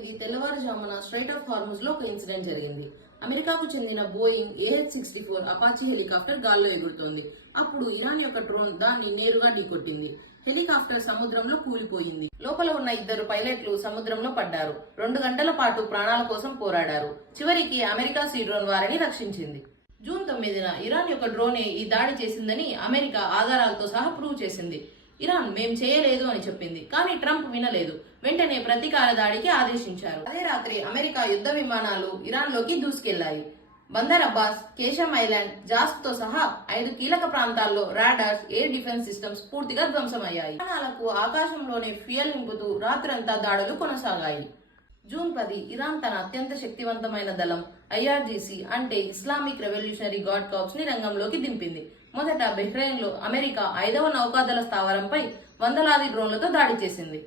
8 తెల్లవారుజామున straight of Hormuz లో ఒక ఇన్సిడెంట్ జరిగింది. అమెరికాకు చెందిన బోయింగ్ AH-64 అపాచీ హెలికాప్టర్ గాల్లో ఎగురుతోంది. అప్పుడు ఇరాన్ యొక్క డ్రోన్ దాన్ని నేరుగా ఢీకొట్టింది. హెలికాప్టర్ సముద్రంలో కూలిపోయింది. లోపల ఉన్న 2 పైలట్లు సముద్రంలో పడ్డారు. 2 గంటల పాటు ప్రాణాల కోసం పోరాడారు. చివరికి అమెరికా సీ డ్రోన్ వారిని రక్షించింది. జూన్ 9న ఇరాన్ యొక్క డ్రోనే ఈ దాడి చేసిందని అమెరికా ఆధారాలతో సహా ప్రూవ్ చేసింది. ఇరాన్ మేం చేయలేదు అని చెప్పింది. కానీ ట్రంప్ వినలేదు. వెంటనే ప్రతీకార దాడికి ఆదేశించారు. అదే రాత్రి అమెరికా యుద్ధ విమానాలు ఇరాన్ లోకి దూసుకెళ్లాయి. బందర్ అబ్బాస్, కేశం ఐలాండ్, జాస్క్ తో సహా 5 కీలక ప్రాంతాల్లో రాడార్స్, ఎయిర్ డిఫెన్స్ సిస్టమ్స్ పూర్తిగా ధ్వంసమయ్యాయి. విమానాలకు ఆకాశంలోనే ఫ్యూయల్ నింపుతూ రాత్రంతా దాడులు కొనసాగాయి. జూన్ 10 ఇరాన్ తన అత్యంత శక్తివంతమైన దళం IRGC అంటే ఇస్లామిక్ రెవల్యూషనరీ గార్డ్ కార్ప్స్ ని రంగంలోకి దింపింది. మొదట బెహ్రెయిన్ లో అమెరికా 5వ నౌకాదళ స్థావరంపై వందలాది డ్రోన్లతో దాడి చేసింది.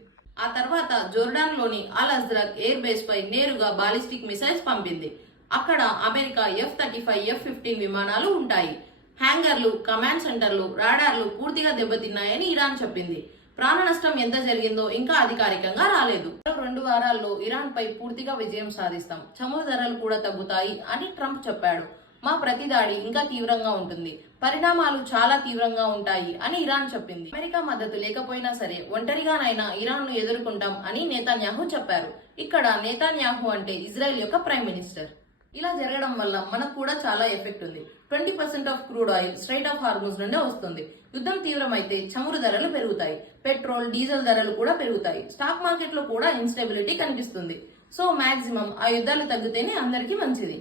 ఆ తర్వాత జోర్డాన్ లోని అల్ అజ్రక్ ఎయిర్ బేస్ పై నేరుగా బాలిస్టిక్ మిసైల్స్ పంపింది. అక్కడ అమెరికా F-35, F-15 విమానాలు ఉంటాయి. హ్యాంగర్లు, కమాండ్ సెంటర్లు, రాడార్లు పూర్తిగా దెబ్బతిన్నాయని ఇరాన్ చెప్పింది. ప్రాణ నష్టం ఎంత జరిగిందో ఇంకా అధికారికంగా రాలేదు. 2 వారాల్లో ఇరాన్ పై పూర్తిగా విజయం సాధిస్తాం, చమురు ధరలు కూడా తగ్గుతాయి అని ట్రంప్ చెప్పాడు. మా ప్రతి దాడి ఇంకా తీవ్రంగా ఉంటుంది, పరిణామాలు చాలా తీవ్రంగా ఉంటాయి అని ఇరాన్ చెప్పింది. అమెరికా మద్దతు లేకపోయినా సరే ఒంటరిగానైనా ఇరాన్ ను ఎదుర్కొంటాం అని నెతన్యాహు చెప్పారు. ఇక్కడ నెతన్యాహు అంటే ఇజ్రాయెల్ యొక్క ప్రైమ్ మినిస్టర్. ఇలా జరగడం వల్ల మనకు కూడా చాలా ఎఫెక్ట్ ఉంది. 20% of crude oil straight of Hormuz నుండే వస్తుంది. యుద్ధం తీవ్రమైతే చమురు ధరలు పెరుగుతాయి, పెట్రోల్, డీజిల్ ధరలు కూడా పెరుగుతాయి. స్టాక్ మార్కెట్ లో కూడా ఇన్స్టెబిలిటీ కనిపిస్తుంది. సో మాక్సిమం ఆ యుద్ధాలు తగ్గితేనే అందరికీ మంచిది.